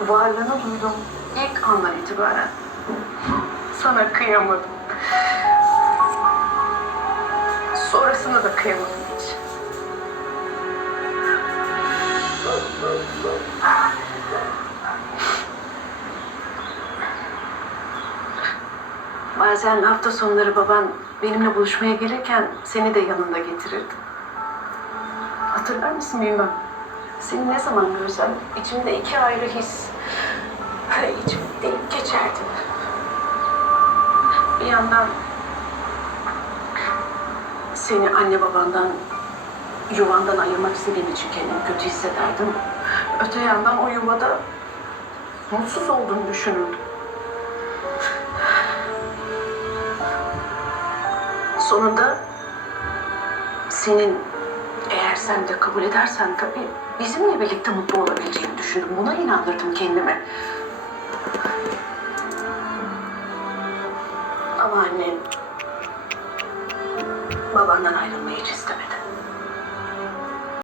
varlığını duyduğum ilk andan itibaren sana kıyamadım. Sonrasında da kıyamadım hiç. Bazen hafta sonları baban benimle buluşmaya gelirken seni de yanında getirirdi. Hatırlar mısın bilmem. Seni ne zaman görsem içimde iki ayrı his. İçim deyip geçerdi. Bir yandan seni anne babandan, yuvandan ayırmak istediğim için kendimi kötü hissederdim. Öte yandan o yuvada mutsuz olduğunu düşünürdüm. Sonunda senin eğer sen de kabul edersen tabii bizimle birlikte mutlu olabileceğini düşündüm. Buna inandırdım kendimi. Ama annen babandan ayrılmayı hiç istemedi.